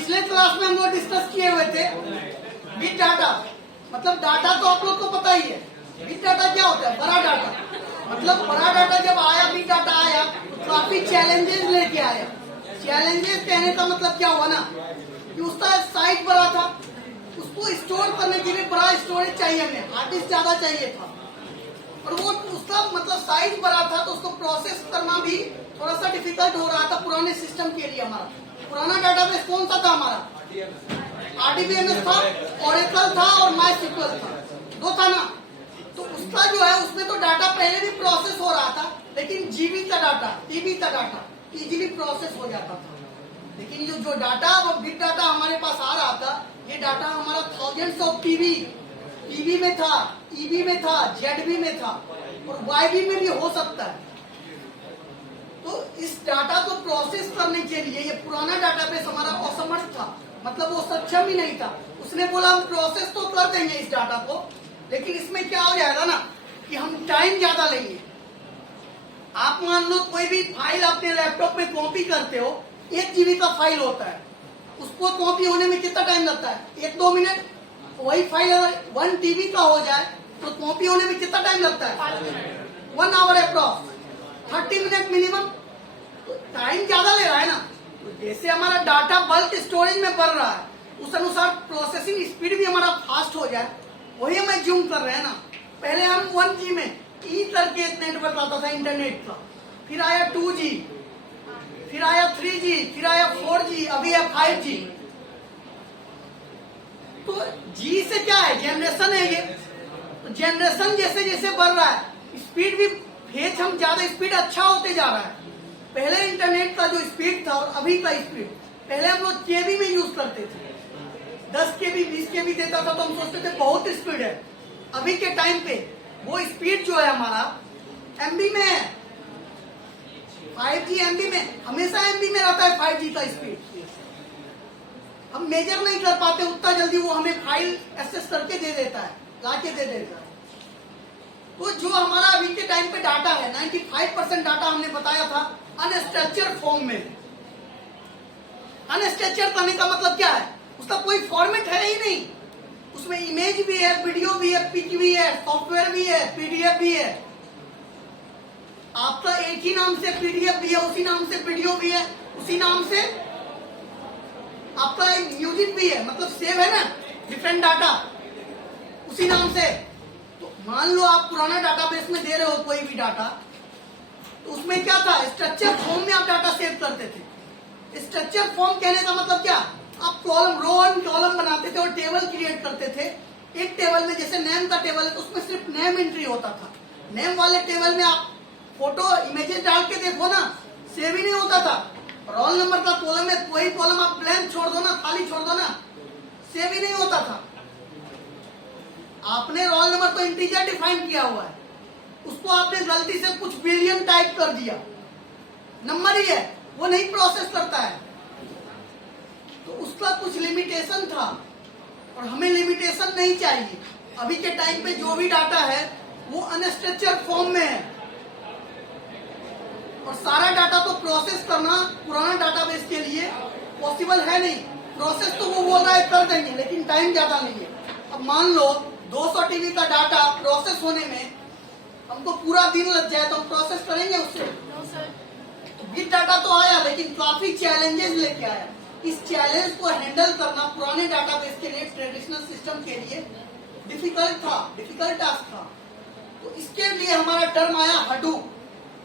पिछले क्लास में हम लोग डिस्कस किए हुए थे बिग डाटा। मतलब डाटा तो आप लोग को पता ही है। बिग डाटा क्या होता है? बड़ा डाटा। मतलब बड़ा डाटा जब आया, बिग डाटा आया तो काफी चैलेंजेस लेके आया। चैलेंजेस कहने का मतलब क्या हुआ ना कि उसका साइज बड़ा था, उसको स्टोर करने के लिए बड़ा स्टोरेज चाहिए, हमें हार्ड डिस्क ज्यादा चाहिए था, और वो उसका मतलब साइज बड़ा था तो उसको प्रोसेस करना भी थोड़ा सा डिफिकल्ट हो रहा था पुराने सिस्टम के लिए। हमारा पुराना डाटाबेस कौन सा था? हमारा RDBMS था, ओरेकल था और MySQL था, दो था ना। तो उसका जो है उसमें तो डाटा पहले भी प्रोसेस हो रहा था, लेकिन जीबी का डाटा, टीबी का डाटा इजीली प्रोसेस हो जाता था। लेकिन ये जो डाटा, वो बिग डाटा हमारे पास आ रहा था, ये डाटा हमारा थाउजेंड्स ऑफ टीबी में था, ईबी में था, जेडबी में था और वाईबी में भी हो सकता है। तो इस डाटा को प्रोसेस करने के लिए ये पुराना डाटाबेस हमारा असमर्थ था, मतलब वो सक्षम ही नहीं था। उसने बोला हम प्रोसेस तो कर देंगे इस डाटा को, लेकिन इसमें क्या हो जाएगा ना कि हम टाइम ज्यादा लेंगे। आप मान लो कोई भी फाइल अपने लैपटॉप में कॉपी करते हो, 1 GB का फाइल होता है, उसको कॉपी होने में कितना टाइम लगता है? 1-2 मिनट। वही फाइल अगर 1 TB का हो जाए तो कॉपी होने में कितना टाइम लगता है? 1 आवर अप्रॉक्स, 30 मिनट मिनिमम। तो टाइम ज्यादा ले रहा है ना। तो जैसे हमारा डाटा बल्क स्टोरेज में बढ़ रहा है, उस अनुसार प्रोसेसिंग स्पीड भी हमारा फास्ट हो जाए, वही हम जूम कर रहे हैं ना। पहले हम 1G में ई करके नेटवर्क आता था इंटरनेट का, फिर आया 2G, फिर आया 3G, फिर आया 4G, अभी है 5G। तो G से क्या है? जनरेशन है ये। तो जनरेशन जैसे जैसे बढ़ रहा है, स्पीड भी फेच हम ज्यादा स्पीड अच्छा होते जा रहा है। पहले इंटरनेट का जो स्पीड था और अभी का स्पीड, पहले हम लोग केबी में यूज करते थे, 10 KB 20 KB देता था तो हम सोचते थे बहुत स्पीड है। अभी के टाइम पे वो स्पीड जो है हमारा MB में है। 5G MB में, हमेशा MB में रहता है 5G का स्पीड। हम मेजर नहीं कर पाते उतना जल्दी, वो हमें फाइल एक्सेस करके दे देता है, लाके दे देता है। तो जो हमारा अभी के टाइम पे डाटा है, 95% डाटा हमने बताया था अनस्ट्रक्चर्ड फॉर्म में। अनस्ट्रक्चर्ड करने का मतलब क्या है? उसका कोई फॉर्मेट है ही नहीं। उसमें इमेज भी है, वीडियो भी है, पिक भी है, सॉफ्टवेयर भी है, PDF भी है। आपका एक ही नाम से PDF भी है, उसी नाम से वीडियो भी है, उसी नाम से आपका म्यूजिक भी है, मतलब सेव है ना डिफरेंट डाटा उसी नाम से। तो मान लो आप पुराना डाटाबेस में दे रहे हो कोई भी डाटा, तो उसमें क्या था? स्ट्रक्चर फॉर्म में आप डाटा सेव करते थे। स्ट्रक्चर फॉर्म कहने का मतलब क्या? आप कॉलम, रो एंड कॉलम बनाते थे और टेबल क्रिएट करते थे। एक टेबल में जैसे नेम का टेबल है तो उसमें सिर्फ नेम एंट्री होता था। नेम वाले टेबल में आप फोटो इमेजेस डाल के देखो ना, सेव ही नहीं होता था। रोल नंबर का कॉलम में कोई कॉलम आप ब्लैंक छोड़ दो ना, खाली छोड़ दो ना, सेव ही नहीं होता था। आपने रोल नंबर तो इंटीजर डिफाइन किया हुआ है, उसको आपने गलती से कुछ बिलियन टाइप कर दिया, नंबर ही है, वो नहीं प्रोसेस करता है। तो उसका कुछ लिमिटेशन था और हमें लिमिटेशन नहीं चाहिए। अभी के टाइम पे जो भी डाटा है वो अनस्ट्रक्चर्ड फॉर्म में है, और सारा डाटा तो प्रोसेस करना पुराना डाटाबेस के लिए पॉसिबल है नहीं। प्रोसेस तो वो बोल रहा है कर देंगे, लेकिन टाइम ज्यादा लेंगे। अब मान लो 200 TB का डाटा प्रोसेस होने में हमको पूरा दिन लग जाए तो हम प्रोसेस करेंगे उससे? तो बिग डाटा तो आया, लेकिन काफी चैलेंजेस लेके आया। इस चैलेंज को हैंडल करना पुराने डाटाबेस के लिए, ट्रेडिशनल सिस्टम के लिए डिफिकल्ट टास्क था। तो इसके लिए हमारा टर्म आया हडूप।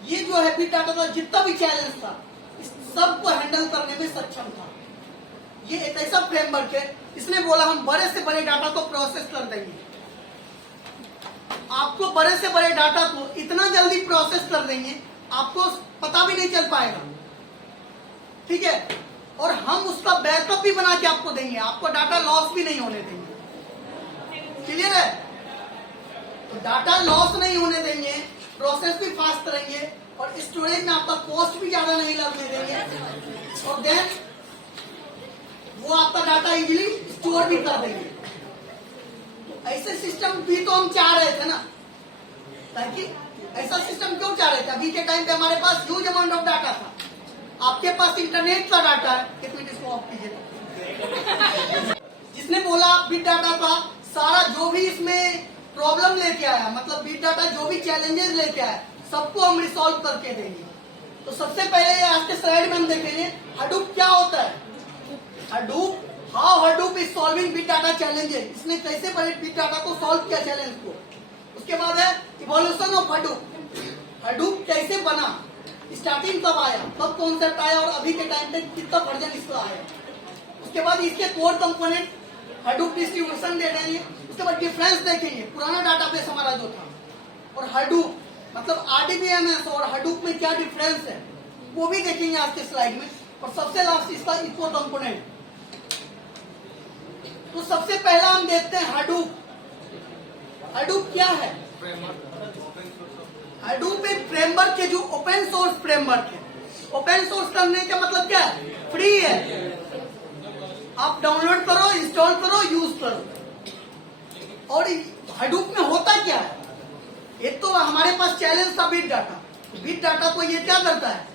ये जो है बिग डाटा का जितना भी चैलेंज था, इस सब को हैंडल करने में सक्षम था। ये एक ऐसा फ्रेमवर्क है, इसने बोला हम बड़े से बड़े डाटा को प्रोसेस कर देंगे। आपको बड़े से बड़े डाटा को इतना जल्दी प्रोसेस कर देंगे आपको पता भी नहीं चल पाएगा, ठीक है। और हम उसका बैकअप भी बना के आपको देंगे, आपको डाटा लॉस भी नहीं होने देंगे। क्लियर है? तो डाटा लॉस नहीं होने देंगे, प्रोसेस भी फास्ट करेंगे और स्टोरेज में आपका कॉस्ट भी ज्यादा नहीं लगने देंगे, और देन वो आपका डाटा इजीली स्टोर भी कर देंगे। तो ऐसे सिस्टम भी तो हम चाह रहे थे ना, ताकि ऐसा सिस्टम क्यों चाह रहे थे? अभी के टाइम पे हमारे पास ह्यूज अमाउंट ऑफ डाटा था। आपके पास इंटरनेट का डाटा है, एक मिनट इसको ऑफ कीजिए। बिग डाटा का सारा जो भी इसमें प्रॉब्लम लेके आया, मतलब बिग डाटा जो भी चैलेंजेस लेके आया, सबको हम रिसॉल्व करके देंगे। तो सबसे पहले आज के स्लाइड में हम देखेंगे हडूप क्या होता है। Hadoop, how Hadoop is solving big data challenges, इसने कैसे बड़े बिग डाटा को सॉल्व किया चैलेंज को। उसके बाद है इवोल्यूशन ऑफ हडूप, हडूप कैसे बना, स्टार्टिंग कब आया, कब कॉन्सेप्ट आया और अभी के टाइम पे कितना वर्जन इसका आया। उसके बाद इसके कोर कंपोनेंट, हडूप डिस्ट्रीब्यूशन देखेंगे। उसके बाद डिफरेंस देखेंगे, पुराना डाटाबेस हमारा जो था और हडूप मतलब आरडीबीएमएस और हडूप में क्या डिफरेंस है वो भी देखेंगे आज के स्लाइड में। और सबसे लास्ट इसका इको कंपोनेंट। तो सबसे पहला हम देखते हैं हडूप। हडूप क्या है? हडूप एक फ्रेमवर्क है जो ओपन सोर्स फ्रेमवर्क है। ओपन सोर्स करने का मतलब क्या है? फ्री है, आप डाउनलोड करो, इंस्टॉल करो, यूज करो। और हडूप में होता क्या है? एक तो हमारे पास चैलेंज था बिग डाटा। बिग डाटा को ये क्या करता है?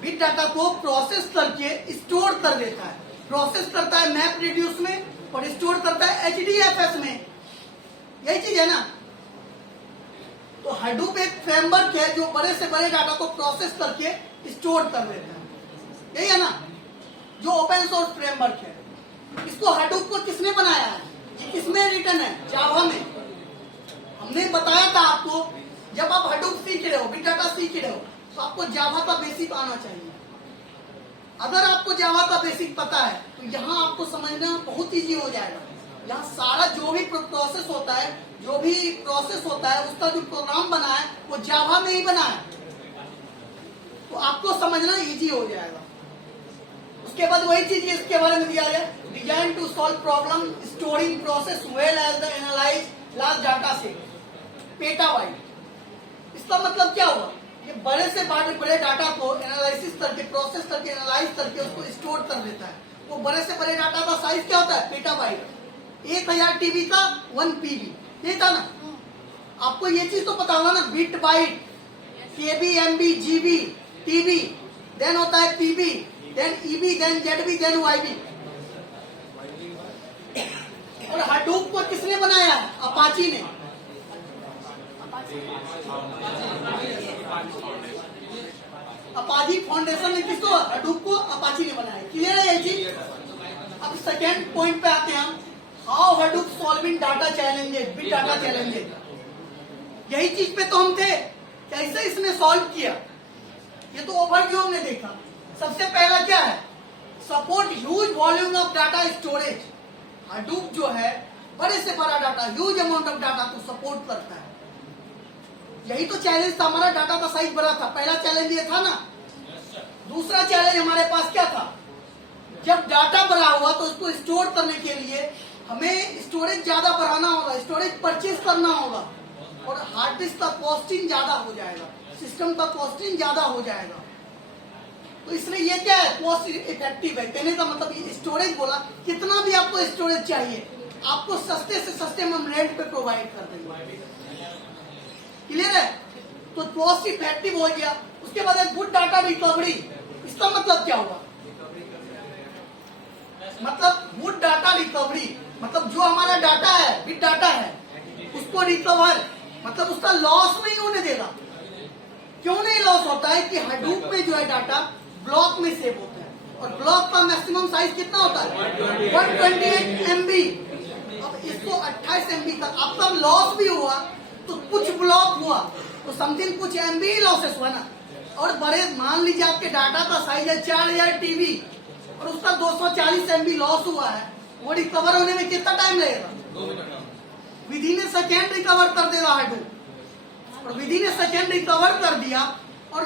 बिग डाटा को प्रोसेस करके स्टोर कर देता है। प्रोसेस करता है मैप रिड्यूस में और स्टोर करता है एचडीएफएस में। यही चीज है ना। तो हडूप एक फ्रेमवर्क है जो बड़े से बड़े डाटा को प्रोसेस करके स्टोर कर देता है। यही है ना, जो ओपन सोर्स फ्रेमवर्क है। इसको हडूप को किसने बनाया है? ये किसमें रिटर्न है? जावा में। हमने बताया था आपको, जब आप हडूप सीख रहे हो, बिग डाटा सीख रहे हो, तो आपको जावा का बेसिक आना चाहिए। अगर आपको जावा का बेसिक पता है तो यहाँ आपको समझना बहुत इजी हो जाएगा। यहाँ सारा जो भी प्रोसेस होता है, जो भी प्रोसेस होता है, उसका जो प्रोग्राम बना है वो जावा में ही बना है, तो आपको समझना इजी हो जाएगा। उसके बाद वही चीज इसके बारे में दिया गया, design to solve problem storing process well as the analyse large data से पेटाबाइट। इसका मतलब क्या हुआ? ये बड़े से बड़े डाटा को एनालिसिस करके, प्रोसेस करके, एनालाइज करके उसको स्टोर कर देता है। वो बड़े से बड़े डाटा का साइज क्या होता है? पेटाबाइट। 1000 टीबी का 1 पीबी, नहीं था ना? आपको ये चीज तो पता होगा ना, bit byte, KB, MB, GB, TB, then होता है PB, then EB, then ZB, then YB. और हडूप को किसने बनाया है? अपाची ने। अपाची फाउंडेशन ने किसको? हडूप को अपाची ने बनाया। क्लियर है ये चीज? अब सेकेंड पॉइंट पे आते हैं हम, how Hadoop solving data challenges, big data challenges. यही चीज पे तो हम थे, कैसे इसने सॉल्व किया ये तो ओवरव्यू हमने देखा। सबसे पहला क्या है? Support huge volume of data storage. Hadoop जो है बड़े से बड़ा data, huge amount of data को सपोर्ट करता है। यही तो चैलेंज था हमारा, डाटा का साइज बड़ा था। पहला चैलेंज ये था ना। दूसरा चैलेंज हमारे पास क्या था? जब डाटा बड़ा हुआ तो उसको स्टोर करने के लिए हमें स्टोरेज ज्यादा बढ़ाना होगा, स्टोरेज परचेज करना होगा, और हार्ड डिस्क का कॉस्टिंग ज्यादा हो जाएगा, सिस्टम का कॉस्टिंग ज्यादा हो जाएगा। तो इसलिए ये क्या है? कॉस्ट इफेक्टिव है। कहने का मतलब ये स्टोरेज बोला, कितना भी आपको स्टोरेज चाहिए आपको सस्ते से सस्ते में हम रेंट पे प्रोवाइड कर देंगे। क्लियर है? तो कॉस्ट इफेक्टिव हो गया। उसके बाद है गुड डाटा रिकवरी। इसका मतलब क्या हुआ? मतलब गुड डाटा रिकवरी मतलब जो हमारा डाटा है, बिग डाटा है, उसको रिकवर मतलब उसका लॉस नहीं होने देगा। क्यों नहीं लॉस होता है? कि हडूप में जो है डाटा ब्लॉक में सेव होता है और ब्लॉक का मैक्सिमम साइज कितना होता है? 128 MB। अब इसको 28 MB का आपका लॉस भी हुआ तो कुछ ब्लॉक हुआ तो समथिंग कुछ MB ही लॉसेस हुआ ना। और बड़े, मान लीजिए आपके डाटा का साइज है 4000 TB और उसका 240 MB लॉस हुआ है, वो रिकवर होने में कितना टाइम लगेगा? 2 मिनट। विदिन ए सेकेंड रिकवर कर देगा हडूप। और विदिन ए सेकेंड रिकवर कर दिया और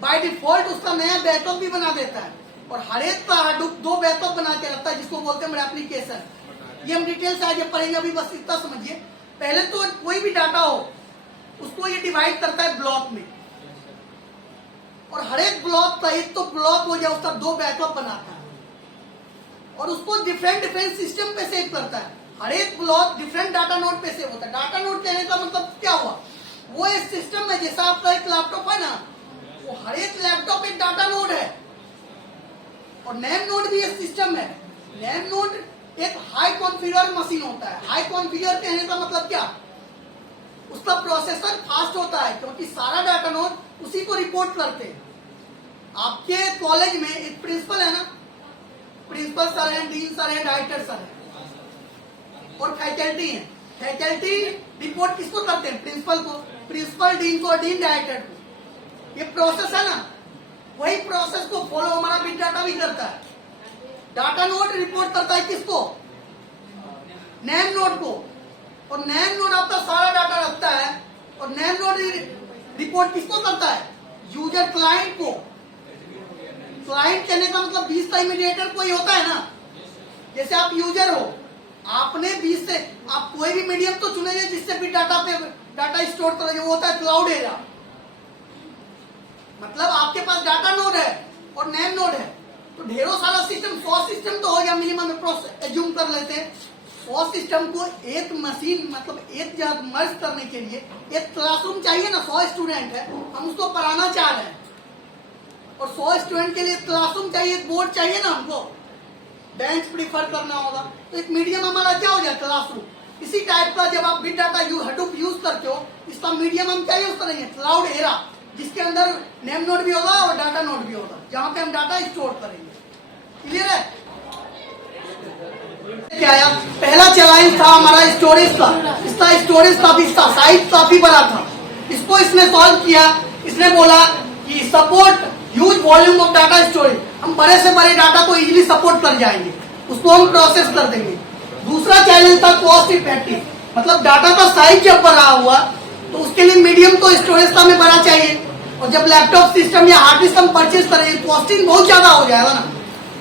बाय डिफॉल्ट उसका नया बैकअप भी बना देता है। और हर एक का हडूप 2 बैकअप बना के रखता है, जिसको बोलते हैं एप्लीकेशन। ये हम डिटेल से आगे पढ़ेंगे, अभी बस इतना समझिए। पहले तो कोई भी डाटा हो उसको ये डिवाइड करता है ब्लॉक में, और हर एक ब्लॉक का एक तो ब्लॉक हो जाए उसका 2 बैकअप बनाता है और उसको डिफरेंट सिस्टम पे सेव करता है। हर एक ब्लॉक डिफरेंट डाटा नोड पे सेव होता है। डाटा नोड कहने का मतलब क्या हुआ? वो एक सिस्टम है, जैसा आपका एक लैपटॉप है ना, वो हर एक लैपटॉप एक डाटा नोड है और नेम नोड भी एक सिस्टम है। नेम नोड एक हाई कॉन्फ़िगर मशीन होता है। हाई कॉन्फ़िगर कहने का मतलब क्या, उसका प्रोसेसर फास्ट होता है क्योंकि सारा डाटा नोड उसी को रिपोर्ट करते हैं। आपके कॉलेज में एक प्रिंसिपल है ना, प्रिंसिपल सर है, डीन सर है, डायरेक्टर सर है और फैकल्टी है। फैकल्टी रिपोर्ट किसको करते हैं, प्रिंसिपल को, प्रिंसिपल डीन को, डीन डायरेक्टर को। ये प्रोसेस है ना, वही प्रोसेस को फॉलो हमारा बिग डाटा भी करता है। डाटा नोड रिपोर्ट करता है किसको, नेम नोड को, और नेम नोड आपका सारा डाटा रखता है। और नेम नोड रिपोर्ट किसको करता है, यूजर क्लाइंट को। क्लाइंट कहने का मतलब 20 का मीडिएटर कोई होता है ना, जैसे आप यूजर हो, आपने 20 से आप कोई भी मीडियम तो चुनेंगे जिससे भी डाटा पे डाटा स्टोर करोगे, वो होता है क्लाउड एरिया। मतलब आपके पास डाटा नोड है और नेम नोड है, तो ढेरों सारा सिस्टम, 100 सिस्टम तो हो गया मिनिमम, एज्यूम कर लेते हैं। 100 सिस्टम को एक मशीन मतलब एक जगह मर्ज करने के लिए एक क्लासरूम चाहिए ना, 100 स्टूडेंट है, हम उसको पढ़ाना चाह रहे हैं और 100 स्टूडेंट के लिए क्लासरूम चाहिए, एक बोर्ड चाहिए ना, हमको बेंच प्रीफर करना होगा। तो एक मीडियम हमारा क्या हो गया, क्लासरूम। इसी टाइप का जब आप बिग डाटा हडूप यूज करते हो, इसका मीडियम हम क्या यूज करेंगे, क्लाउड एरा, जिसके अंदर नेम नोड भी होगा और डाटा नोड भी होगा, जहां पे हम डाटा स्टोर करेंगे। क्लियर है? क्या आया, पहला चैलेंज था हमारा स्टोरेज का। इसका स्टोरेज काफी, इसका साइज काफी बड़ा था। इसको इसने सॉल्व किया। इसने बोला कि support huge volume of data storage, हम बड़े से बड़े डाटा को इजीली सपोर्ट कर जाएंगे, उसको हम प्रोसेस कर देंगे। दूसरा चैलेंज था कॉस्ट इफेक्टिव, मतलब डाटा का साइज जब बड़ा हुआ तो उसके लिए मीडियम तो स्टोरेज का हमें बड़ा चाहिए, और जब लैपटॉप सिस्टम या हार्ड डिस्क हम परचेज करेंगे कॉस्टिंग बहुत ज्यादा हो जाएगा ना।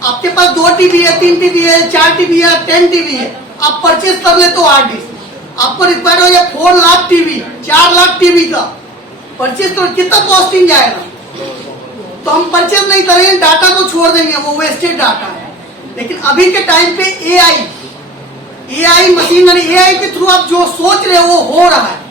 आपके पास 2 टीबी है, 3 टीबी है, 4 टीबी है, 10 टीबी है, आप परचेज कर ले तो हार्ड डिस्क आपको रिक्वायर हो जाए 4 लाख टीबी, 4 लाख टीबी का परचेज करो, कितना कॉस्टिंग जाएगा। तो हम परचेज नहीं करेंगे, डाटा को छोड़ देंगे, वो वेस्टेड डाटा है। लेकिन अभी के टाइम पे एआई मशीन लर्निंग, एआई के थ्रू आप जो सोच रहे हो वो हो रहा है।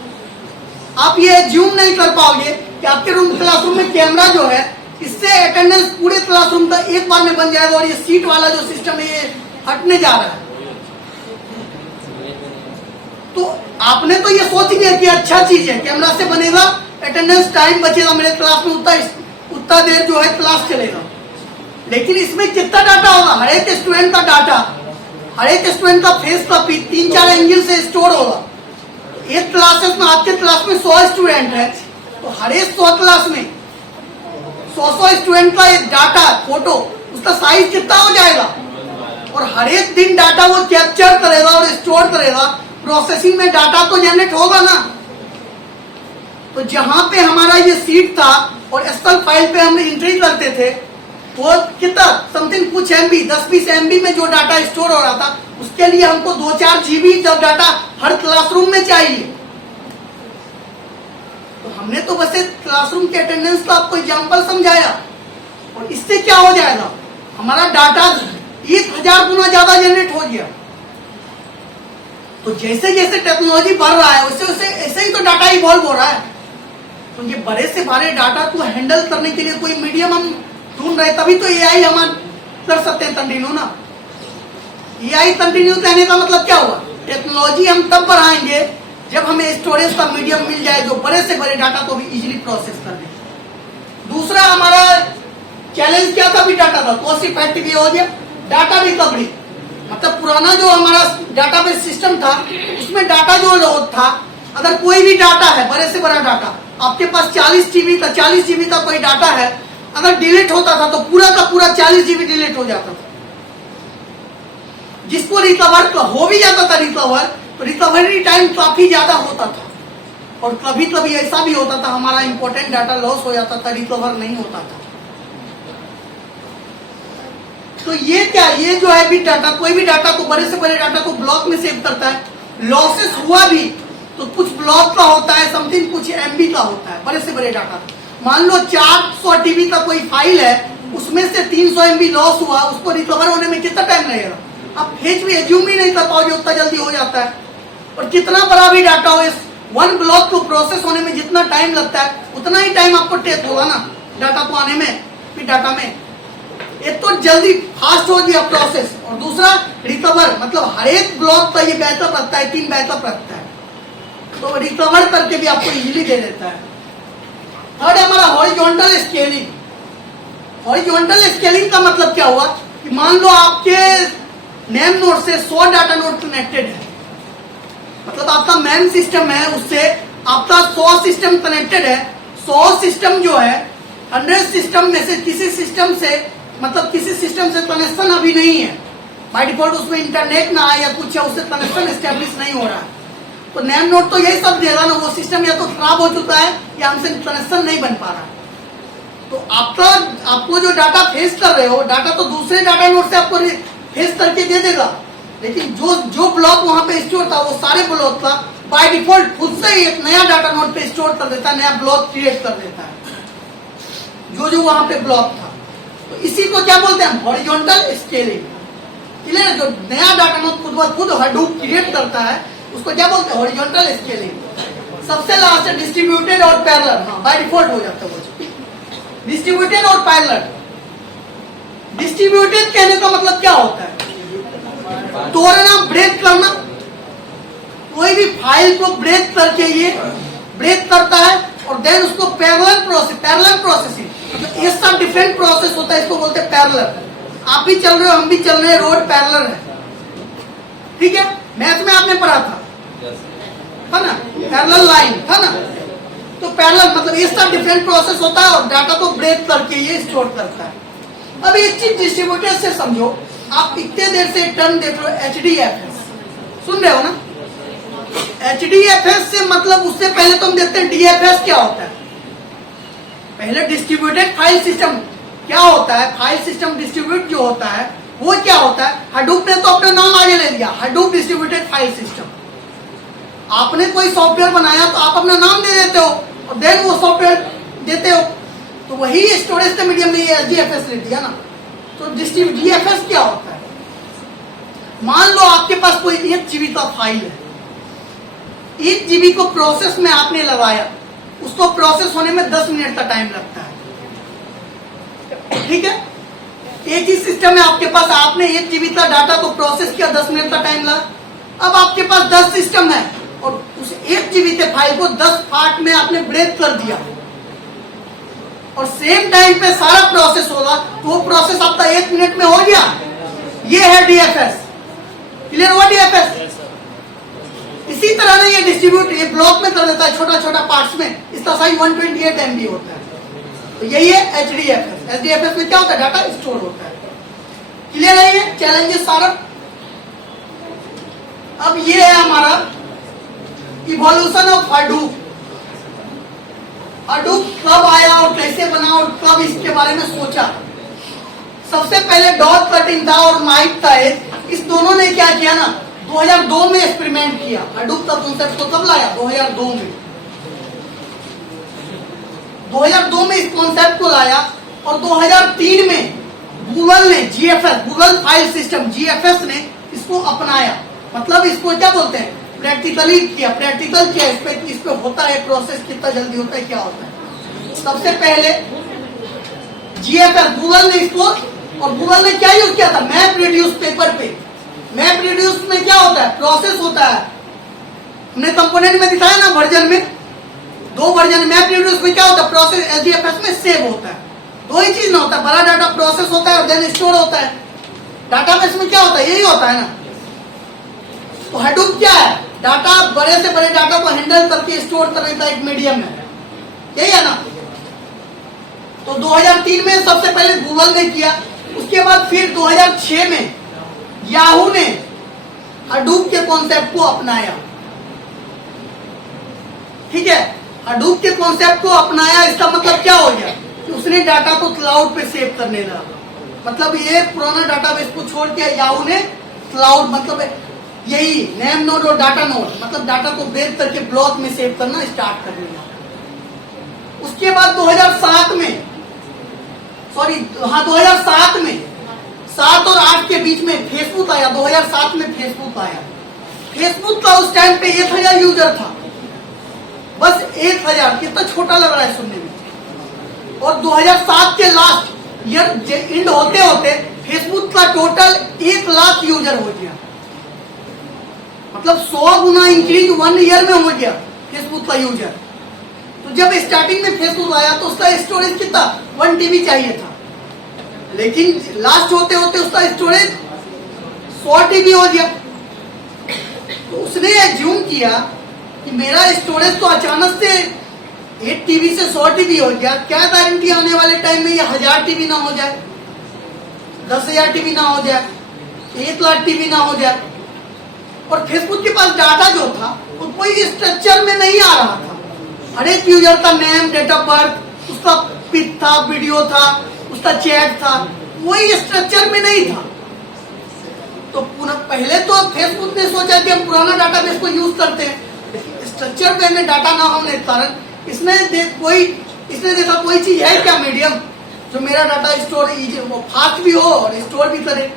आप ये एज्यूम नहीं कर पाओगे कि आपके रूम क्लासरूम में कैमरा जो है, इससे अटेंडेंस पूरे क्लासरूम का एक बार में बन जाएगा और ये सीट वाला जो सिस्टम है ये हटने जा रहा है। तो आपने तो ये सोच लिया कि अच्छा चीज है, कैमरा से बनेगा, अटेंडेंस टाइम बचेगा, मेरे क्लास में उतना देर जो है क्लास चलेगा। लेकिन इसमें कितना डाटा होगा, हर एक स्टूडेंट का डाटा, हर एक स्टूडेंट का फेस कॉपी 3-4 एंगल से स्टोर होगा। एक क्लासेस में, आपके क्लास में 100 स्टूडेंट है, तो हर एक 100 क्लास में 100 स्टूडेंट का एक डाटा फोटो, उसका साइज कितना हो जाएगा, और हर एक दिन डाटा वो कैप्चर करेगा और स्टोर करेगा। प्रोसेसिंग में डाटा तो जनरेट होगा ना। तो जहां पे हमारा ये सीट था और एक्सेल फाइल पे हम एंट्री करते थे, वो कितना समथिंग कुछ एमबी, 10-20 एमबी में जो डाटा स्टोर हो रहा था, उसके लिए हमको 2-4 जीबी जब डाटा हर क्लासरूम में चाहिए। तो हमने तो बस एक क्लासरूम के अटेंडेंस का आपको एग्जाम्पल समझाया, और इससे क्या हो जाएगा, हमारा डाटा 1000 गुना ज्यादा जनरेट हो गया। तो जैसे जैसे टेक्नोलॉजी बढ़ रहा है वैसे वैसे ऐसे ही तो डाटा इवॉल्व हो रहा है। तो ये बड़े से बड़े डाटा को हैंडल करने के लिए कोई मीडियम हम ढूंढ रहे, तभी तो एआई हम कर सकते हैं कंटिन्यू ना। एआई कंटिन्यू कहने का मतलब क्या हुआ, टेक्नोलॉजी हम तब बढ़ाएंगे जब हमें स्टोरेज का मीडियम मिल जाए जो बड़े से बड़े डाटा को भी इजीली प्रोसेस कर दे। दूसरा हमारा चैलेंज क्या था, भी डाटा था, कॉस्ट इफेक्टिव हो गया। डाटा रिकवरी, मतलब पुराना जो हमारा डाटाबेस सिस्टम था उसमें डाटा जो था, अगर कोई भी डाटा है, बड़े से बड़ा डाटा, आपके पास 40 जीबी का कोई डाटा है, अगर डिलीट होता था तो पूरा का पूरा 40 जीबी डिलीट हो जाता था। जिसको रिकवर हो भी जाता था रिकवर, तो रिकवरी टाइम काफी ज्यादा होता था, और कभी कभी ऐसा भी होता था हमारा इंपॉर्टेंट डाटा लॉस हो जाता था, रिकवर नहीं होता था। तो ये क्या, ये जो है बिग डाटा, कोई भी डाटा को, बड़े से बड़े डाटा को ब्लॉक में सेव करता है। लॉसेस हुआ भी तो कुछ ब्लॉक का होता है, समथिंग कुछ एमबी का होता है बड़े से बड़े डाटा। मान लो 400 टीबी का कोई फाइल है, उसमें से 300 एमबी लॉस हुआ, उसको रिकवर होने में कितना टाइम लगेगा, आप फेच भी एज्यूम ही नहीं कर पाओगे, उतना जल्दी हो जाता है। और कितना बड़ा भी डाटा हो, इस 1 ब्लॉक को प्रोसेस होने में जितना टाइम लगता है उतना ही टाइम आपको टेक होगा ना डाटा को आने में, फिर डाटा में। एक तो जल्दी फास्ट हो गया प्रोसेस, और दूसरा रिकवर, मतलब हर एक ब्लॉक का ये बैकअप रखता है, 3 बैकअप रखता है, तो रिकवर करके भी आपको इजीली दे देता है। थर्ड है हमारा हॉरिजॉन्टल स्केलिंग। हॉरिजॉन्टल स्केलिंग का मतलब क्या हुआ कि मान लो आपके नेम नोड से 100 डाटा नोड कनेक्टेड है, मतलब आपका मेन सिस्टम है उससे आपका 100 सिस्टम कनेक्टेड है। 100 सिस्टम जो है 100 सिस्टम में से किसी सिस्टम से, मतलब किसी सिस्टम से कनेक्शन अभी नहीं है, बाय डिफॉल्ट उसमें इंटरनेट ना आए या कुछ है, उससे कनेक्शन एस्टेब्लिश नहीं हो रहा है, तो नेम नोड तो यही सब देगा ना, वो सिस्टम या तो खराब हो चुका है या हमसे कनेक्शन नहीं बन पा रहा है। तो आपको जो डाटा फेस कर रहे हो, डाटा तो दूसरे डाटा नोड से आपको फेस करके दे देगा, लेकिन जो ब्लॉक वहां पे स्टोर था वो सारे ब्लॉक का बाय डिफॉल्ट खुद से ही एक नया डाटा नोड पे स्टोर कर देता है, नया ब्लॉक क्रिएट कर देता है, जो वहां पे ब्लॉक था। तो इसी को क्या बोलते हैं, हॉरिजॉन्टल स्केलिंग। क्लियर? जो नया डाटा नोड खुद हडूप क्रिएट करता है उसको क्या बोलते हैं, हॉरिजॉन्टल स्केलिंग। सबसे लास्ट है डिस्ट्रीब्यूटेड और पैरेलल। हाँ, बाय डिफॉल्ट हो जाता है वो डिस्ट्रीब्यूटेड और पैरेलल। डिस्ट्रीब्यूटेड कहने का मतलब क्या होता है, तोड़ना, ब्रेक करना, कोई भी फाइल को ब्रेक करके ये ब्रेक करता है, और देन उसको पैरेलल प्रोसेसिंग, मतलब ये सब डिफरेंट प्रोसेस होता है, इसको बोलते हैं पैरेलल। आप भी चल रहे हो, हम भी चल रहे हैं, रोड पैरेलल है, ठीक है? मैथ में आपने पढ़ा था ना, पैरेलल लाइन था ना, तो पैरेलल मतलब ये सब डिफरेंट प्रोसेस होता है और डाटा को ब्रेक करके ये स्टोर करता है। अब एक चीज डिस्ट्रीब्यूटेड से समझो, आप इतने देर से टर्म देख रहे हो HDFS, सुन रहे हो ना? HDFS से मतलब उससे पहले तो हम देखते हैं DFS क्या होता है। पहले डिस्ट्रीब्यूटेड फाइल सिस्टम क्या होता है, फाइल सिस्टम डिस्ट्रीब्यूट जो होता है वो क्या होता है, हडूप ने तो अपना नाम आगे ले लिया, हडूप डिस्ट्रीब्यूटेड फाइल सिस्टम। आपने कोई सॉफ्टवेयर बनाया तो आप अपना नाम दे देते हो और देन वो सॉफ्टवेयर देते हो, तो वही स्टोरेज के मीडियम में ये HDFS ले दिया ना। तो DFS क्या होता है, मान लो आपके पास कोई 1 GB का फाइल है, 1 GB को प्रोसेस में आपने लगाया, उसको प्रोसेस होने में 10 मिनट का टाइम लगता है, ठीक है? एक ही सिस्टम में आपके पास, आपने 1 GB का डाटा को प्रोसेस किया, 10 मिनट का टाइम लगा। अब आपके पास 10 सिस्टम है और उस 1 GB के फाइल को 10 पार्ट में आपने ब्रेक कर दिया और सेम टाइम पे सारा प्रोसेस होगा, तो वो प्रोसेस आपका 1 मिनट में हो गया। ये है DFS। क्लियर हुआ DFS? इसी तरह ना ये डिस्ट्रीब्यूट, ये ब्लॉक में कर देता है, छोटा छोटा पार्ट्स में, इसका साइज 128 MB होता है। तो यही है HDFS। HDFS में क्या होता है, डाटा स्टोर होता है। क्लियर है ये चैलेंजेस सारा? अब ये है हमारा इवोल्यूशन ऑफ हडूप। हडूप कब आया और कैसे बना और कब इसके बारे में सोचा। सबसे पहले डॉट कटिंग था और माइक था, इस दोनों ने क्या किया ना, 2002 में एक्सपेरिमेंट किया। हडूप का कॉन्सेप्ट को कब लाया, 2002 में। 2002 में इस कॉन्सेप्ट को लाया और 2003 में गूगल ने GFS, Google file system GFS ने इसको अपनाया। मतलब इसको क्या बोलते हैं, प्रैक्टिकली किया, प्रैक्टिकल किया, इस पे होता है प्रोसेस, कितना जल्दी होता है, क्या होता है। सबसे पहले GFS गूगल ने इसको, और गूगल ने क्या यूज किया था, मैप रिड्यूस पेपर पे। मैप रिड्यूस में क्या होता है, प्रोसेस होता है, हमने कंपोनेंट में दिखाया ना वर्जन में, 2 वर्जन। मैप रिड्यूस में क्या होता है, प्रोसेस HDFS में सेव होता है। 2 ही चीज ना होता है, बड़ा डाटा प्रोसेस होता है और देन स्टोर होता है। डाटाबेस में क्या होता है, यही होता है ना। तो हडूप क्या है, डाटा, बड़े से बड़े डाटा को हैंडल करके स्टोर करने का एक मीडियम है, यही है ना। तो 2003 में सबसे पहले गूगल ने किया, उसके बाद फिर 2006 में याहू ने हडूप के कॉन्सेप्ट को अपनाया। ठीक है, हडूप के कॉन्सेप्ट को अपनाया, इसका मतलब क्या हो गया कि उसने डाटा को क्लाउड पे सेव करने लगा। मतलब ये पुराना डाटाबेस को छोड़ के याहू ने क्लाउड, मतलब यही नेम नोड और डाटा नोड, मतलब डाटा को ब्रेक करके ब्लॉक में सेव करना स्टार्ट कर दिया। उसके बाद 2007 में, सॉरी हाँ 2007 में, 7 और 8 के बीच में फेसबुक आया। 2007 में फेसबुक आया। फेसबुक का उस टाइम पे 1000 यूजर था, बस 1000। कितना छोटा लग रहा है सुनने में। और 2007 के लास्ट ईयर एंड होते होते फेसबुक का टोटल 1 लाख यूजर हो गया, मतलब 100 गुना इंक्रीज 1 ईयर में हो गया फेसबुक का यूजर। तो जब स्टार्टिंग में फेसबुक आया तो उसका स्टोरेज कितना 1 TB चाहिए था, लेकिन लास्ट होते होते उसका स्टोरेज 100 TB हो गया। तो उसने एज्यूम किया कि मेरा स्टोरेज तो अचानक से 8 TB से 100 TB हो गया, क्या गारंटी आने वाले टाइम में ये 1000 TB ना हो जाए, 10,000 TB ना हो जाए, 1 लाख TB ना हो जाए। और फेसबुक के पास डाटा जो था वो कोई स्ट्रक्चर में नहीं आ रहा था। हर एक यूजर का नेम, डेट ऑफ बर्थ, उसका पिक था, वीडियो था, उसका चैट था, वही स्ट्रक्चर में नहीं था। तो पहले तो फेसबुक ने सोचा कि हम पुराना डाटाबेस को यूज करते हैं, स्ट्रक्चर वे में डाटा ना होने के कारण इसने देखा कोई चीज है क्या मीडियम जो मेरा डाटा स्टोर फास्ट भी हो और स्टोर भी करे,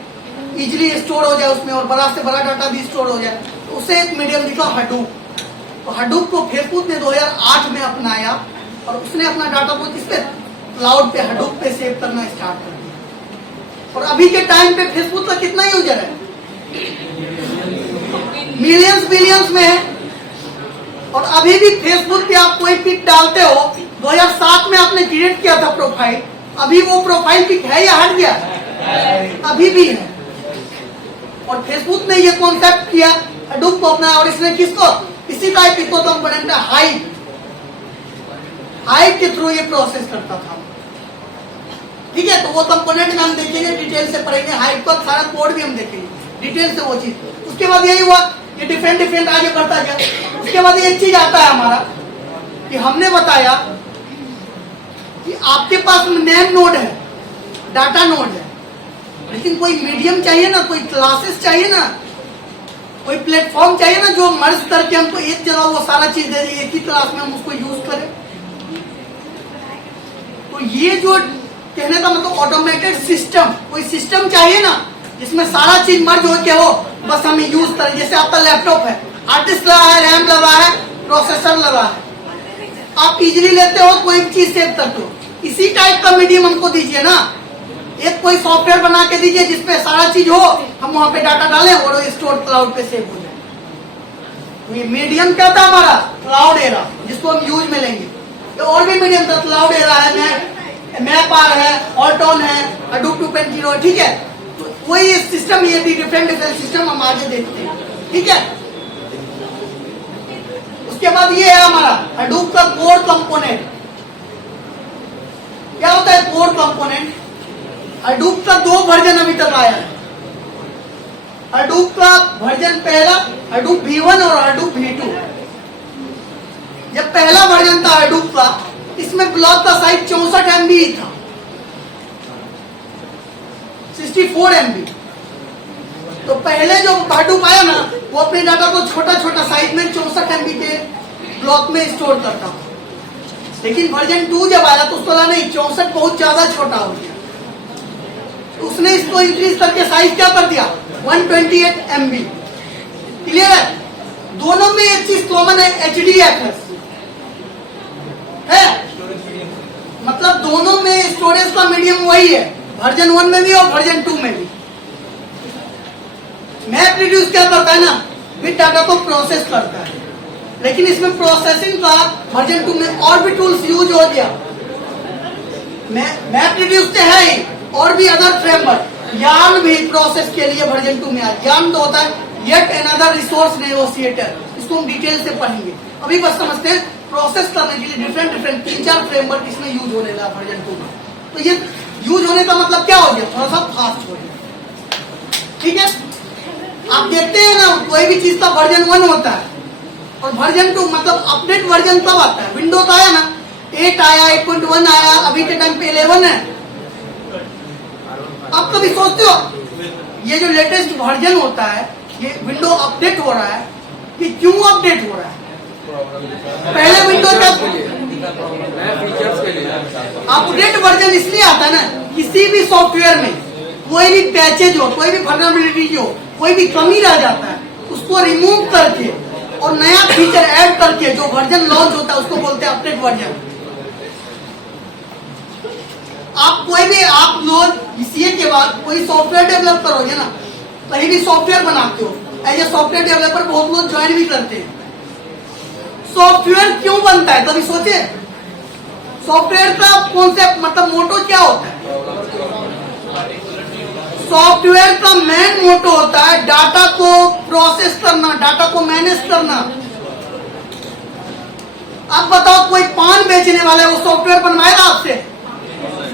इजिली स्टोर हो जाए उसमें और बड़ा से बड़ा डाटा भी स्टोर हो जाए। तो उसे एक मीडियम दिखा हडूप। तो हडूप को फेसबुक ने 2008 में अपनाया और उसने अपना डाटा को किस पे, क्लाउड पे, हडूप पे सेव करना स्टार्ट कर दिया। और अभी के टाइम पे फेसबुक का कितना यूजर है, मिलियंस बिलियंस में है। और अभी भी फेसबुक पे आप कोई पिक डालते हो, 2007 में आपने क्रिएट किया था प्रोफाइल, अभी वो प्रोफाइल पिक है या हट गया, अभी भी है। और फेसबुक ने ये कॉन्सेप्ट किया, हडूप को अपनाया और इसने किसको, इसी टाइप की कंपोनेंट हाइप के थ्रू ये प्रोसेस करता था। ठीक है, तो वो कंपोनेंट में हम देखेंगे, डिटेल से पढ़ेंगे, हाइप का सारा कोड भी हम देखेंगे डिटेल से वो चीज। उसके बाद यही हुआ, ये डिफरेंट आगे बढ़ता गया। उसके बाद एक चीज आता है हमारा कि हमने बताया कि आपके पास नेम नोड है, डाटा नोड है, लेकिन कोई मीडियम चाहिए ना, कोई क्लासेस चाहिए ना, कोई प्लेटफॉर्म चाहिए ना जो मर्ज करके हमको एक जगह वो सारा चीज दे दी, एक ही क्लास में हम उसको यूज करें। तो ये जो कहने का मतलब ऑटोमेटेड सिस्टम, कोई सिस्टम चाहिए ना जिसमें सारा चीज मर्ज होके हो, बस हम यूज करें। जैसे आपका लैपटॉप है, हार्ड डिस्क लगा है, रैम लगा है, प्रोसेसर लगा है, आप इजीली लेते हो, कोई चीज सेव करते हो। इसी टाइप का मीडियम हमको दीजिए ना, एक कोई सॉफ्टवेयर बना के दीजिए जिसपे सारा चीज हो, हम वहां पे डाटा डालें और स्टोर क्लाउड पे सेव हो जाए। मीडियम क्या था हमारा, क्लाउड एरा, जिसको हम यूज में लेंगे। तो और भी मीडियम था, क्लाउड एरा है, मैपार है, ऑल्टॉन है, हडूप 2.0, ठीक है। तो वही सिस्टम, ये डिफरेंट सिस्टम हम आगे देखते हैं, ठीक है। उसके बाद ये है हमारा हडूप का कोर कंपोनेंट। क्या होता है कोर कंपोनेंट? हडूप का 2 वर्जन अभी तक आया है। हडूप का वर्जन पहला हडूप V1 और हडूप V2। जब पहला वर्जन था हडूप का, इसमें ब्लॉक का साइज 64 MB था, 64 MB। तो पहले जो हडूप आया ना, वो अपने डाटा को छोटा छोटा साइज में 64 MB के ब्लॉक में स्टोर करता था। लेकिन वर्जन 2 जब आया तो उसको लगा नहीं, 64 बहुत ज्यादा छोटा हो गया, तो उसने इसको इंक्रीज करके साइज क्या कर दिया, 128 MB। क्लियर है? दोनों में एक चीज कॉमन है, HDFS है, मतलब दोनों में स्टोरेज का मीडियम वही है, वर्जन 1 में भी और वर्जन 2 में भी। मैप रिड्यूस क्या करता है ना, बिट डाटा को प्रोसेस करता है, लेकिन इसमें प्रोसेसिंग का वर्जन 2 में और भी टूल्स यूज हो गया। मैप रिड्यूस तो है ही, और भी अदर फ्रेमवर्क, यार्न भी प्रोसेस के लिए वर्जन 2 में आया। यार्न तो होता है येट अनदर रिसोर्स नेगोशिएटर, इसको हम डिटेल से पढ़ेंगे। अभी बस समझते हैं प्रोसेस करने के लिए डिफरेंट 3-4 फ्रेमवर्क इसमें यूज होने लगा वर्जन 2 में। तो ये यूज होने का मतलब क्या हो गया, थोड़ा सा फास्ट हो गया, ठीक है। आप देखते हैं ना, कोई भी चीज का वर्जन 1 होता है और वर्जन 2 मतलब अपडेट वर्जन कब आता है, विंडोज आया ना, 8 आया, 8.1 आया, अभी के टाइम पे 11 है। आप कभी सोचते हो ये जो लेटेस्ट वर्जन होता है, ये विंडो अपडेट हो रहा है, ये क्यों अपडेट हो रहा है? पहले विंडो का अपडेट वर्जन इसलिए आता है ना, किसी भी सॉफ्टवेयर में कोई भी पैचेज हो, कोई भी वल्नरेबिलिटी हो, कोई भी कमी रह जाता है, उसको रिमूव करके और नया फीचर ऐड करके जो वर्जन लॉन्च होता है उसको बोलते हैं अपडेट वर्जन। आप कोई भी आप लोग सीए के बाद कोई सॉफ्टवेयर डेवलप करोगे ना, कहीं भी सॉफ्टवेयर बनाते हो, एज ए सॉफ्टवेयर डेवलपर बहुत लोग ज्वाइन भी करते हैं। सॉफ्टवेयर क्यों बनता है कभी सोचे? सॉफ्टवेयर का कॉन्सेप्ट मतलब मोटो क्या होता है? सॉफ्टवेयर का मेन मोटो होता है डाटा को प्रोसेस करना, डाटा को मैनेज करना। अब बताओ कोई पान बेचने वाला है, वो सॉफ्टवेयर बनवाएगा आपसे?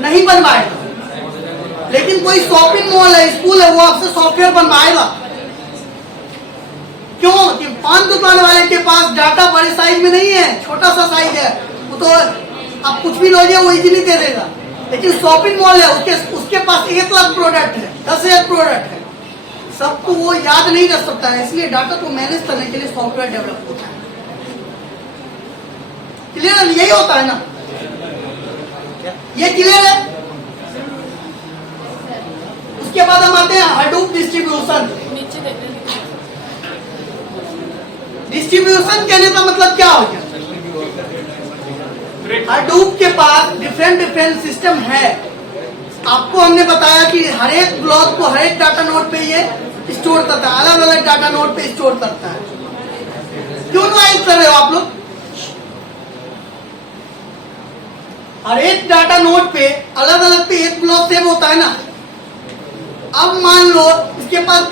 नहीं बनवाएगा। लेकिन कोई शॉपिंग मॉल है, स्कूल है, वो आपसे सॉफ्टवेयर बनवाएगा। क्यों? कि पान दुकान वाले के पास डाटा बड़े साइज में नहीं है, छोटा सा साइज है, वो तो आप कुछ भी लोगे वो इजीली दे देगा। लेकिन शॉपिंग मॉल है, उसके पास 1 लाख प्रोडक्ट है, 10,000 प्रोडक्ट है, सबको वो याद नहीं रख सकता है। इसलिए डाटा को मैनेज करने के लिए सॉफ्टवेयर डेवलप होता है। क्लियर है? यही होता है ना? ये क्लियर है? उसके बाद हम आते हैं हडूप डिस्ट्रीब्यूशन। डिस्ट्रीब्यूशन कहने का मतलब क्या हो गया? हडूप के पास डिफरेंट सिस्टम है। आपको हमने बताया कि हर एक ब्लॉक को हर एक डाटा नोड पे ये स्टोर करता है, अलग अलग डाटा नोड पे स्टोर करता है। क्यों एनालाइज कर रहे हो आप लोग? हर एक डाटा नोड पे अलग अलग पे एक ब्लॉक सेव होता है ना। अब मान लो इसके पास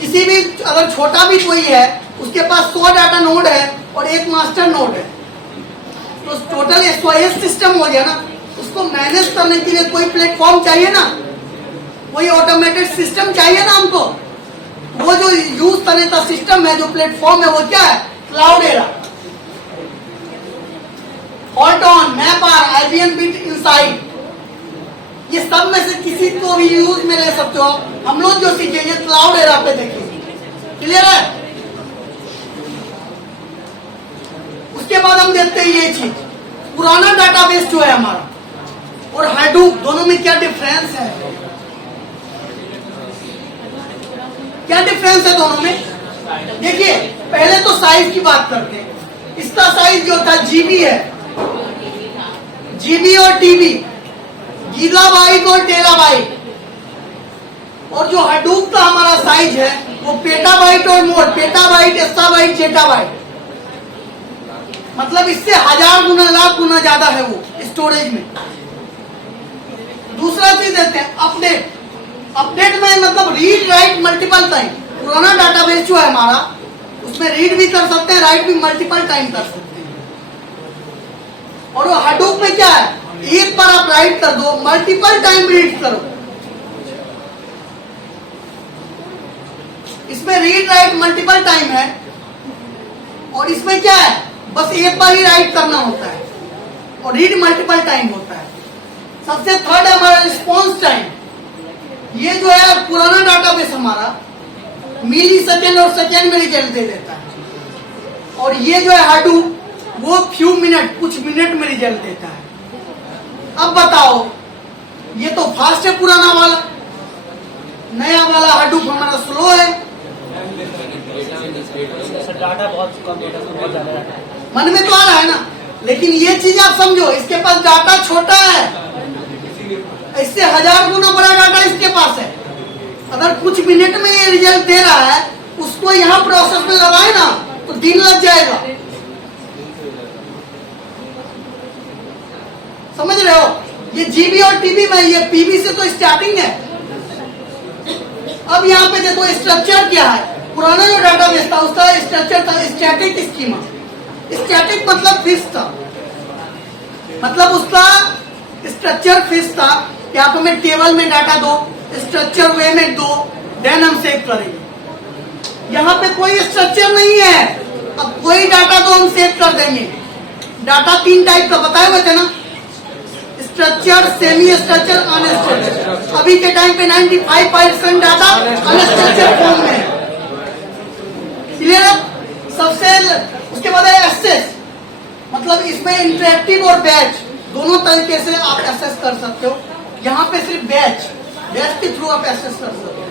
किसी भी अगर छोटा भी कोई है, उसके पास 100 डाटा नोड है और एक मास्टर नोड है, तो टोटल SOS सिस्टम हो गया ना। उसको मैनेज करने के लिए कोई प्लेटफॉर्म चाहिए ना, कोई ऑटोमेटेड सिस्टम चाहिए ना हमको। वो जो यूज करने का सिस्टम है, जो प्लेटफॉर्म है, वो क्या है? क्लाउडेरा, फॉल्टॉन, मैपार, IBM बिट इनसाइड, ये सब में से किसी को भी यूज में ले सकते हो। हम लोग जो सीखेंगे क्लाउडेरा पे देखेंगे। क्लियर है? उसके बाद हम देखते हैं ये चीज, पुराना डाटाबेस जो है हमारा और हडूप, दोनों में क्या डिफरेंस है? क्या डिफरेंस है दोनों में? देखिए, पहले तो साइज की बात करते हैं। इसका साइज जो था जीबी है, जीबी और टीबी, गीगाबाइट और टेराबाइट। और जो हडूप का हमारा साइज है वो पेटाबाइट और मोर, पेटाबाइट, एक्साबाइट, जेटाबाइट। मतलब इससे 1000 गुना, लाख गुना ज्यादा है वो स्टोरेज में। दूसरा चीज देखते हैं अपडेट। अपडेट में मतलब रीड राइट मल्टीपल टाइम। पुराना डाटाबेस जो है हमारा, उसमें रीड भी कर सकते हैं, राइट भी मल्टीपल टाइम कर सकते हैं। और वो हडूप में क्या है? एक बार आप राइट कर दो, मल्टीपल टाइम रीड करो। इसमें रीड राइट मल्टीपल टाइम है और इसमें क्या है? बस एक बार ही राइट करना होता है और रीड मल्टीपल टाइम होता है। सबसे थर्ड है हमारा रिस्पॉन्स टाइम। ये जो है पुराना डाटाबेस हमारा मिली सेकेंड और सेकेंड में रिजल्ट दे देता है, और ये जो है हडूप वो फ्यू मिनट, कुछ मिनट में रिजल्ट देता है। अब बताओ, ये तो फास्ट है पुराना वाला, नया वाला हडूप हमारा स्लो है। डाटा बहुत कम है, बहुत ज्यादा डाटा है। मन में तो आ रहा है ना, लेकिन ये चीज आप समझो, इसके पास डाटा छोटा है, इससे 1000 गुना बड़ा डाटा इसके पास है। अगर कुछ मिनट में ये रिजल्ट दे रहा है, उसको यहाँ प्रोसेस में लगाए ना तो दिन लग जाएगा। समझ रहे हो? ये जीबी और टीबी में, ये पीबी से तो स्टार्टिंग है। अब यहाँ पे देखो स्ट्रक्चर क्या है। पुराना जो डाटाबेस था उसका स्ट्रक्चर था स्टैटिक स्कीमा। स्टैटिक मतलब फिक्स था, मतलब उसका स्ट्रक्चर फिक्स था कि आप हमें टेबल में डाटा दो, स्ट्रक्चर वे में दो, देन हम सेव करेंगे। यहाँ पे कोई स्ट्रक्चर नहीं है, अब कोई डाटा तो हम सेव कर देंगे। डाटा 3 टाइप का बताए हुए थे ना, स्ट्रक्चर, सेमी स्ट्रक्चर, अनस्ट्रक्चर। अभी के टाइम पे 95% डाटा अनस्ट्रक्चर फॉर्म में है। क्लियर है? सबसे उसके बाद है एक्सेस, मतलब इसमें इंटरेक्टिव और बैच दोनों तरीके से आप एक्सेस कर सकते हो। यहाँ पे सिर्फ बैच के थ्रू आप एक्सेस कर सकते हो।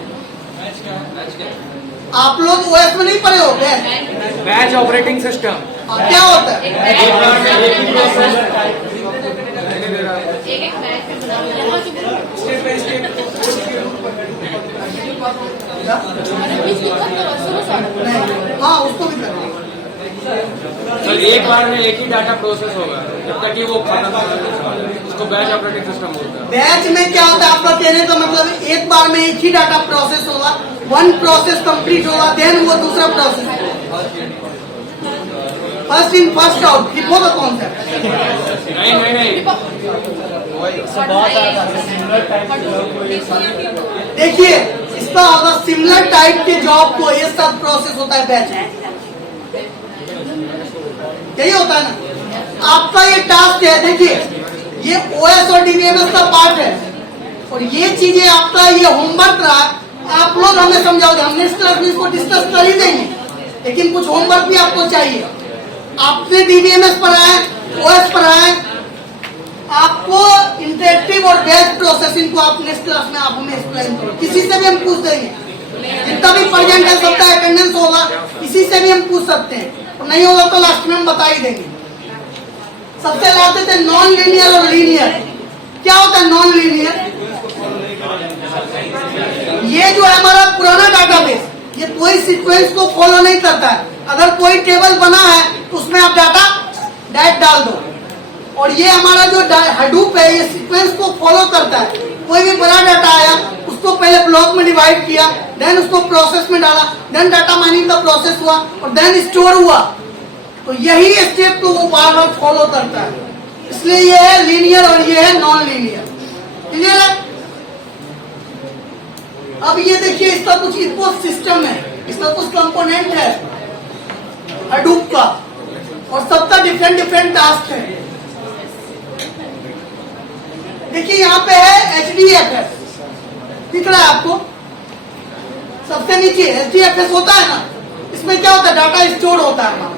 आप लोग ओएस में नहीं पढ़े हो बैच ऑपरेटिंग सिस्टम क्या होता है? स्टेप बाय स्टेप हाँ उसको भी करेंगे। तो एक बार में एक ही डाटा प्रोसेस होगा जब तक कि वो खत्म होगा, उसको बैच ऑपरेटिंग सिस्टम बोलते हैं। बैच में क्या होता है आपका कहने का मतलब एक बार में एक ही डाटा प्रोसेस होगा, वन प्रोसेस कंप्लीट होगा, देन वो दूसरा process first in first out वो का कॉन्सेप्ट। नहीं देखिए इसका होगा सिमिलर टाइप के जॉब को ये सब प्रोसेस होता है बैच में, यही होता है ना। आपका ये टास्क है, देखिए ये ओएस और डीबीएमएस का पार्ट है और ये चीजें आपका ये होमवर्क रहा, आप लोग हमें समझाओगे, हम नेक्स्ट क्लास में इसको डिस्कस कर ही देंगे, लेकिन कुछ होमवर्क भी आपको चाहिए। आपने डीबीएमएस पढ़ा है, ओएस पढ़ा है, आपको इंटरेक्टिव और बैच प्रोसेसिंग को आप नेक्स्ट क्लास में आप हमें एक्सप्लेन करो, किसी से भी हम पूछ देंगे, जितना भी प्रेजेंट है सबका अटेंडेंस होगा, किसी से भी हम पूछ सकते हैं, और नहीं होगा तो लास्ट में हम बता ही देंगे। सबसे लाते थे नॉन लीनियर और लीनियर। क्या होता है नॉन लीनियर? ये जो है हमारा पुराना डाटाबेस, ये कोई सीक्वेंस को फॉलो नहीं करता है। अगर कोई टेबल बना है तो उसमें आप डाटा डायरेक्ट डाल दो, और ये हमारा जो हडूप है ये सीक्वेंस को फॉलो करता है। कोई भी बड़ा डाटा आया उसको पहले ब्लॉक में डिवाइड किया, देन उसको प्रोसेस में डाला, देन डाटा माइनिंग का प्रोसेस हुआ और देन स्टोर हुआ। तो यही स्टेप को वो बार बार फॉलो करता है, इसलिए ये है लीनियर और ये है नॉन लीनियर। क्लियर है? अब ये देखिए इसका कुछ इको सिस्टम है, इसका कुछ कंपोनेंट है हडूप का, और सबका डिफरेंट डिफरेंट टास्क है। देखिए यहाँ पे है HDFS, दिख रहा है आपको सबसे नीचे HDFS होता है ना, इसमें क्या होता है डाटा स्टोर होता है हमारा।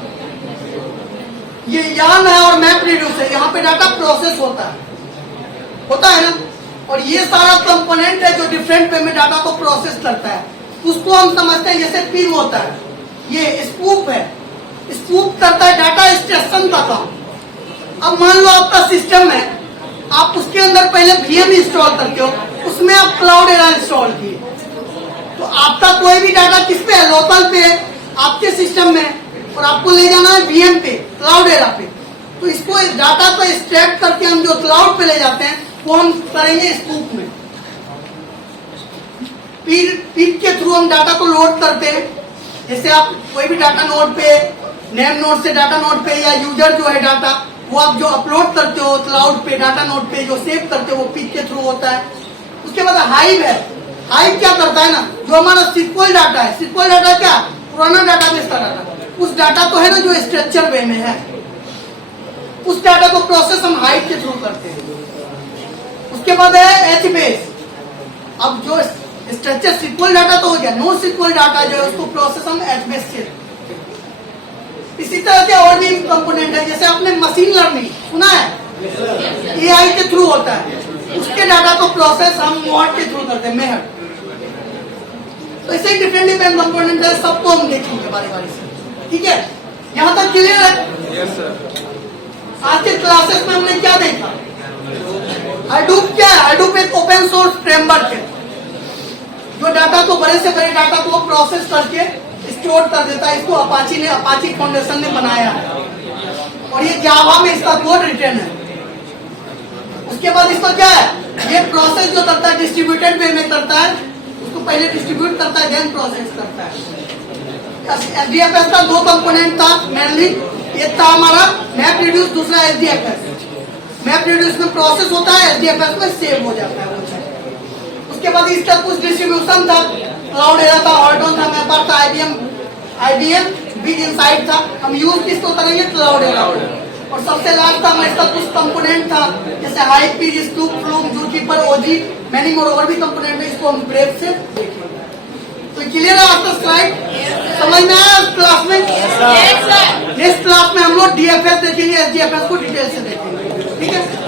ये यार्न है और मैप रिड्यूस है, यहाँ पे डाटा प्रोसेस होता है ना। और ये सारा कंपोनेंट है जो डिफरेंट वे में डाटा को प्रोसेस करता है, उसको हम समझते हैं जैसे पिन होता है, ये स्पूफ है, स्पूफ करता है डाटा स्टेशन का काम। अब मान लो आपका सिस्टम है, आप उसके अंदर पहले VM इंस्टॉल करते हो, उसमें आप क्लाउडेरा इंस्टॉल किए, तो आपका कोई भी डाटा किस पे है, लोकल पे है आपके सिस्टम में, और आपको ले जाना है VM पे, क्लाउडेरा पे। तो इसको डाटा को एक्सट्रैक्ट करके हम जो क्लाउड पे ले जाते हैं वो हम करेंगे स्कूप में। पीक के थ्रू हम डाटा को लोड करते हैं, जैसे आप कोई भी डाटा नोड पे, नेम नोड से डाटा नोड पे, या यूजर जो है डाटा वो आप जो अपलोड करते हो क्लाउड पे, डाटा नोड पे जो सेव करते हो वो पीक के थ्रू होता है। उसके बाद हाइव है, हाइव क्या करता है ना, जो हमारा सिक्वल डाटा है, सिक्वल डाटा क्या पुराना डाटाबेस का डाटा, उस डाटा को है ना जो स्ट्रक्चर वे में है, उस डाटा को प्रोसेस हम हाइव के थ्रू करते हैं। उसके बाद है HBase, अब जो स्ट्रक्चर सिक्वल डाटा तो हो गया, नो सिक्वल डाटा जो है उसको प्रोसेस हम HBase से। इसी तरह के और भी कंपोनेंट है, जैसे आपने मशीन लर्निंग सुना है, AI के थ्रू होता है, उसके डाटा को प्रोसेस हम मॉड के थ्रू करते हैं, मेहर। तो ऐसे डिफरेंट डिफरेंट कंपोनेंट है, सबको हम देखेंगे बारी बारी से, ठीक है? यहाँ तक क्लियर है? Yes sir. आज के क्लासेस में हमने क्या देखा? हडूप क्या है? हडूप एक ओपन सोर्स फ्रेमवर्क है जो डाटा को, बड़े से बड़े डाटा को प्रोसेस करके स्टोर कर देता है। इसको अपाची फाउंडेशन ने बनाया है, और ये जावा में इसका कोड रिटर्न है। उसके बाद इसको क्या है, ये प्रोसेस जो करता है डिस्ट्रीब्यूटेड वे में करता है, उसको पहले डिस्ट्रीब्यूट करता है देन प्रोसेस करता है। HDFS का दो कंपोनेंट था मेनली, एक था हमारा मैप रिड्यूस, दूसरा HDFS। मैप रिड्यूस में प्रोसेस होता है, HDFS में सेव हो जाता है वो चीज। उसके बाद इसका कुछ डिस्ट्रीब्यूशन था, क्लाउडेरा था, ऑर्डोन था, मैपर था, IBM बिग इनसाइट था। हम यूज किसको करेंगे? क्लाउडेरा। और सबसे लास्ट था इसका कुछ कंपोनेंट था, जैसे हाइव, पीज, Sqoop, Flume, ZooKeeper, OG, many more और भी कंपोनेंट है, इसको हम ब्रेक से देखेंगे। तो क्लियर है आपका स्लाइड? समझ में आया क्लास में? नेक्स्ट क्लास में हम लोग DFS देखेंगे, HDFS को डिटेल से देखेंगे, ठीक है?